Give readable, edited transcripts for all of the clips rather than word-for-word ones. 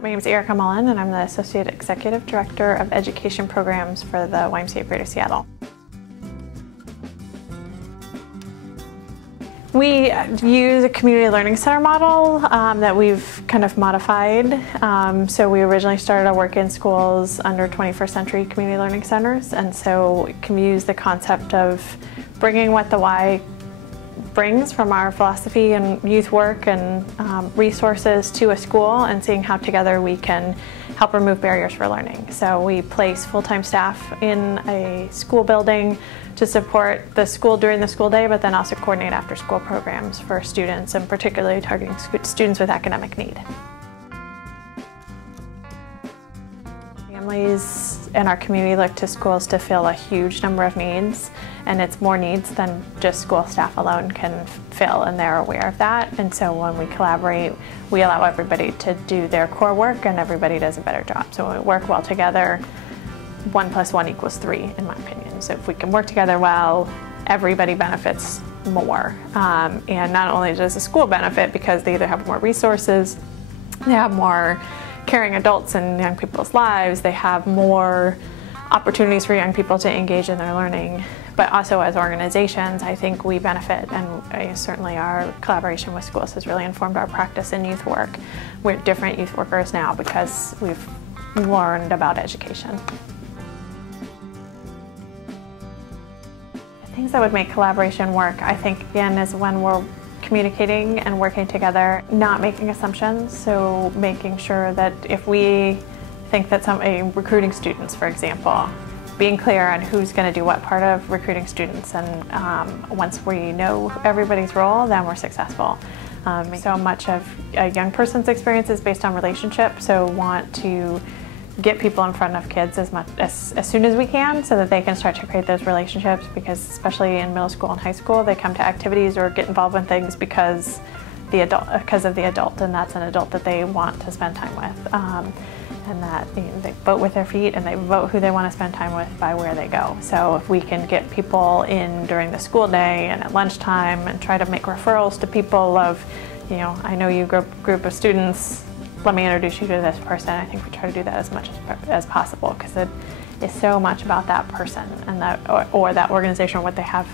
My name is Erica Mullen, and I'm the Associate Executive Director of Education Programs for the YMCA of Greater Seattle. We use a community learning center model that we've kind of modified. So we originally started our work in schools under 21st century community learning centers, and so we can use the concept of bringing what the Y brings from our philosophy and youth work and resources to a school and seeing how together we can help remove barriers for learning. So we place full-time staff in a school building to support the school during the school day, but then also coordinate after-school programs for students, and particularly targeting students with academic need. Families in our community look to schools to fill a huge number of needs, and it's more needs than just school staff alone can fill, and they're aware of that. And so when we collaborate, we allow everybody to do their core work and everybody does a better job. So when we work well together, 1 + 1 = 3, in my opinion. So if we can work together well, everybody benefits more. And not only does the school benefit because they either have more resources, they have more caring adults in young people's lives, they have more opportunities for young people to engage in their learning, but also as organizations, I think we benefit, and certainly our collaboration with schools has really informed our practice in youth work. We're different youth workers now because we've learned about education. Things that would make collaboration work, I think, again, is when we're communicating and working together, not making assumptions. So making sure that if we think that recruiting students, for example, being clear on who's going to do what part of recruiting students, and once we know everybody's role, then we're successful. So much of a young person's experience is based on relationship, so want to get people in front of kids as soon as we can so that they can start to create those relationships, because especially in middle school and high school, they come to activities or get involved in things because of the adult, and that's an adult that they want to spend time with. And that they vote with their feet, and they vote who they want to spend time with by where they go. So if we can get people in during the school day and at lunchtime and try to make referrals to people of, I know you group of students, let me introduce you to this person. I think we try to do that as much as possible, because it is so much about that person and or that organization, or what they have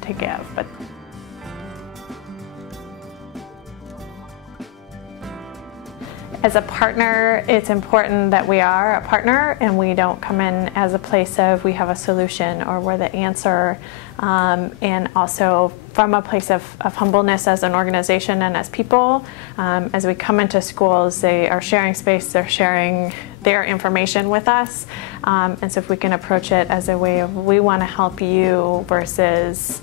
to give. But as a partner, it's important that we are a partner and we don't come in as a place of we have a solution or we're the answer, and also from a place of humbleness as an organization and as people. As we come into schools, they are sharing space, they're sharing their information with us, and so if we can approach it as a way of we want to help you versus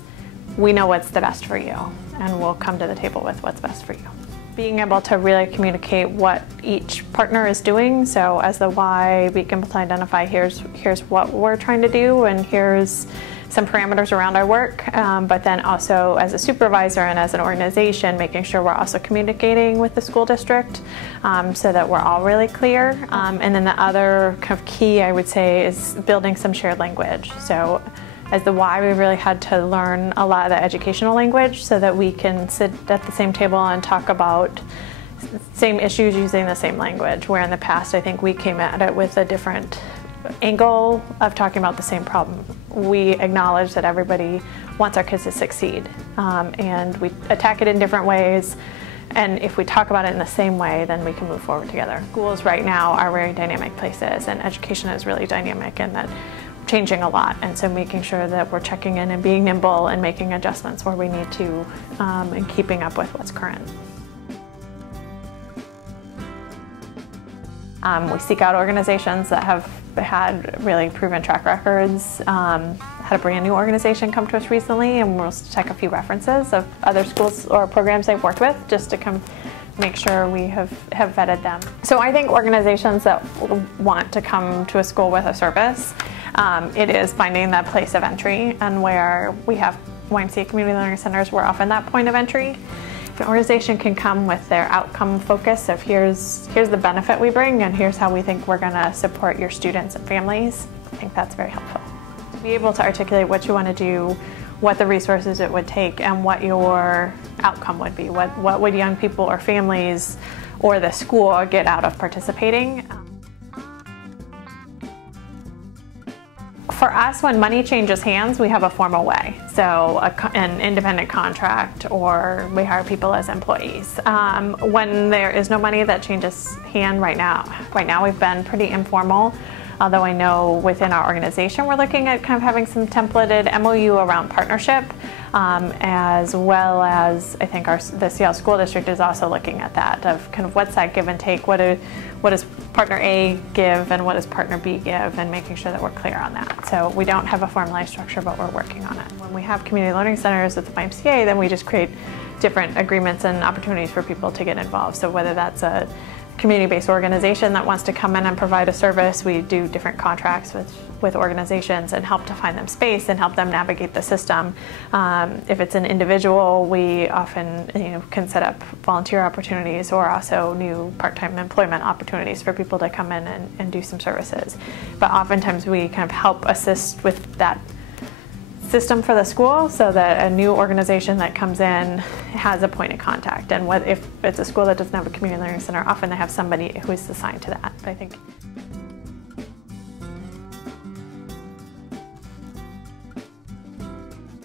we know what's the best for you, and we'll come to the table with what's best for you. Being able to really communicate what each partner is doing. So as the Y, being able to identify here's what we're trying to do, and here's some parameters around our work, but then also as a supervisor and as an organization, making sure we're also communicating with the school district so that we're all really clear. And then the other kind of key, I would say, is building some shared language. So as the Y, we really had to learn a lot of the educational language so that we can sit at the same table and talk about same issues using the same language, where in the past I think we came at it with a different angle of talking about the same problem. We acknowledge that everybody wants our kids to succeed, and we attack it in different ways, and if we talk about it in the same way, then we can move forward together. Schools right now are very dynamic places, and education is really dynamic, and that changing a lot, and so making sure that we're checking in and being nimble and making adjustments where we need to, and keeping up with what's current. We seek out organizations that have had really proven track records. Had a brand new organization come to us recently, and we'll check a few references of other schools or programs they've worked with just to make sure we have vetted them. So I think organizations that want to come to a school with a service, it is finding that place of entry, and where we have YMCA Community Learning Centers, we're often that point of entry. If an organization can come with their outcome focus of here's the benefit we bring and here's how we think we're going to support your students and families, I think that's very helpful. To be able to articulate what you want to do, what the resources it would take, and what your outcome would be. What would young people or families or the school get out of participating. For us, when money changes hands, we have a formal way. So an independent contract, or we hire people as employees. When there is no money that changes hand right now we've been pretty informal. Although I know within our organization we're looking at kind of having some templated MOU around partnership, as well as I think the Seattle School District is also looking at that, of kind of what's that give and take, what does partner A give and what does partner B give, and making sure that we're clear on that. So we don't have a formalized structure, but we're working on it. When we have community learning centers at the YMCA, then we just create different agreements and opportunities for people to get involved. So whether that's a community-based organization that wants to come in and provide a service, we do different contracts with organizations and help to find them space and help them navigate the system. If it's an individual, we often can set up volunteer opportunities or also new part-time employment opportunities for people to come in and do some services. But oftentimes we kind of help assist with that system for the school, so that a new organization that comes in has a point of contact. And if it's a school that doesn't have a community learning center, often they have somebody who's assigned to that. But I think